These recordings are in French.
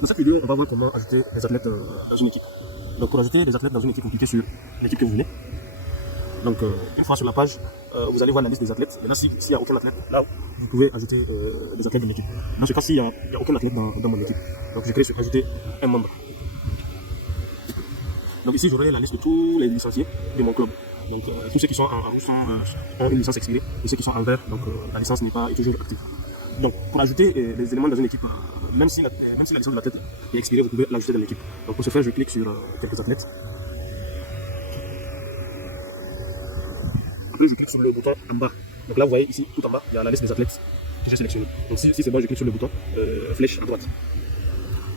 Dans cette vidéo, on va voir comment ajouter les athlètes dans une équipe. Donc pour ajouter les athlètes dans une équipe, vous cliquez sur l'équipe que vous voulez. Donc une fois sur la page, vous allez voir la liste des athlètes. Maintenant, s'il n'y a aucun athlète, là, vous pouvez ajouter des athlètes de l'équipe. Dans ce cas-ci, il n'y a aucun athlète dans mon équipe. Donc je clique sur ajouter un membre. Donc ici, j'aurai la liste de tous les licenciés de mon club. Donc tous ceux qui sont en rouge ont une licence expirée, et ceux qui sont en vert, donc la licence n'est pas toujours active. Donc pour ajouter les éléments dans une équipe, même si la licence de l'athlète est expirée, vous pouvez l'ajouter dans l'équipe. Donc pour ce faire, je clique sur quelques athlètes. Après, je clique sur le bouton en bas. Donc là, vous voyez ici, tout en bas, il y a la liste des athlètes que j'ai sélectionnés. Donc si c'est bon, je clique sur le bouton flèche à droite.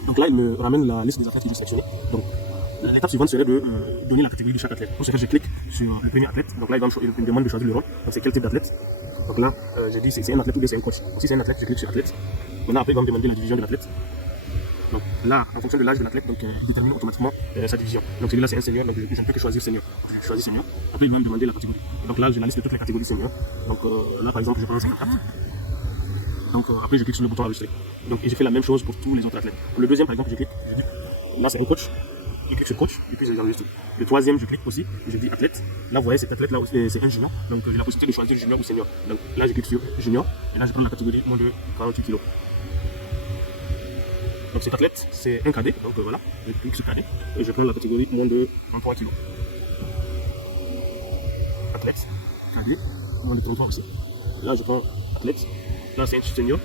Donc là, il me ramène la liste des athlètes que j'ai sélectionnés. Donc l'étape suivante serait de donner la catégorie de chaque athlète. Pour ce faire, je clique sur le premier athlète. Donc là, il me demande de choisir le rôle. Donc c'est quel type d'athlète. Donc là, j'ai dit c'est un athlète ou bien c'est un coach. Donc si c'est un athlète, je clique sur athlète. Maintenant, après, il va me demander la division de l'athlète. Donc là, en fonction de l'âge de l'athlète, il détermine automatiquement sa division. Donc celui-là, c'est un senior, donc je ne peux que choisir senior. Je choisis senior. Après, il va me demander la catégorie. Donc là, j'ai la liste de toutes les catégories senior. Donc là, par exemple, je prends 54. Donc après, je clique sur le bouton enregistrer. Donc et je fais la même chose pour tous les autres athlètes. Pour le deuxième, par exemple, je clique. Je dis, là, c'est un coach. Je clique sur coach et puis j'enregistre. Le troisième, je clique aussi, je dis athlète. Là, vous voyez, cet athlète-là, c'est un junior. Donc, j'ai la possibilité de choisir junior ou senior. Donc, là, je clique sur junior et là, je prends la catégorie moins de 48 kg. Donc, cet athlète, c'est un cadet. Donc, voilà, je clique sur cadet et je prends la catégorie moins de 33 kg. Athlète, cadet, moins de 33 aussi. Là, je prends athlète. Là, c'est un senior.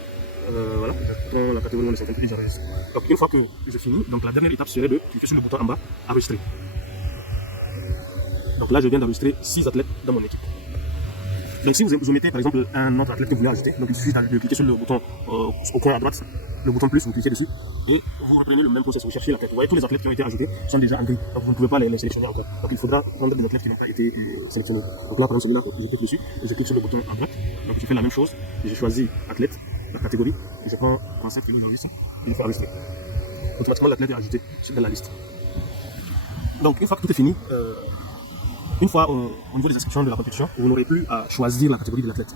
Voilà, je prends la catégorie moins de 50 et j'enregistre. Donc une fois que je finis, donc la dernière étape serait de cliquer sur le bouton en bas, enregistrer. Donc là je viens d'enregistrer 6 athlètes dans mon équipe. Donc si vous mettez par exemple un autre athlète que vous voulez ajouter, donc il suffit de cliquer sur le bouton au coin à droite, le bouton plus, vous cliquez dessus et vous reprenez le même processus, vous cherchez l'athlète. Vous voyez tous les athlètes qui ont été ajoutés sont déjà en gris, donc vous ne pouvez pas les sélectionner encore. Donc il faudra prendre des athlètes qui n'ont pas été sélectionnés. Donc là par exemple celui-là, je clique dessus et je clique sur le bouton à droite, donc je fais la même chose, et je choisis athlète, la catégorie, et je prends 35 kg d'enregistrement et je fais enregistrer. Automatiquement l'athlète est ajouté dans la liste. Donc une fois que tout est fini, une fois au niveau des inscriptions de la compétition, vous n'aurez plus à choisir la catégorie de l'athlète.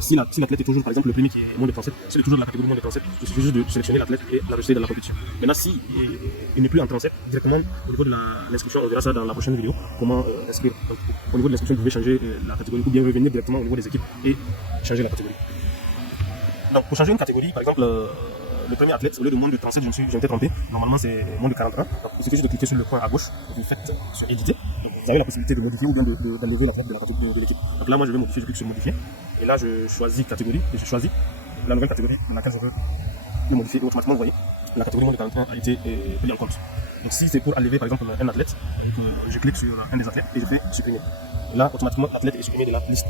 Si l'athlète est toujours, par exemple, le premier qui est moins de 37, s'il est toujours de la catégorie moins de 37, il suffit juste de sélectionner l'athlète et l'enregistrer dans la compétition. Maintenant, si il n'est plus en 37, directement au niveau de l'inscription, on verra ça dans la prochaine vidéo, comment inscrire. Donc, au niveau de l'inscription, vous pouvez changer la catégorie ou bien revenir directement au niveau des équipes et changer la catégorie. Donc, pour changer une catégorie, par exemple, le premier athlète, au lieu de moins de 37, je m'étais trompé. Normalement, c'est moins de 41. Donc, il suffit juste de cliquer sur le coin à gauche, vous faites sur éditer. Donc, vous avez la possibilité de modifier ou bien d'enlever l'athlète de la catégorie de l'équipe. Donc là, moi, je vais modifier, je clique sur modifier. Et là, je choisis catégorie et je choisis la nouvelle catégorie dans laquelle je veux le modifier. Et automatiquement, vous voyez, la catégorie moins de 41 a été prise en compte. Donc, si c'est pour enlever, par exemple, un athlète, je clique sur un des athlètes et je fais supprimer. Et là, automatiquement, l'athlète est supprimé de la liste.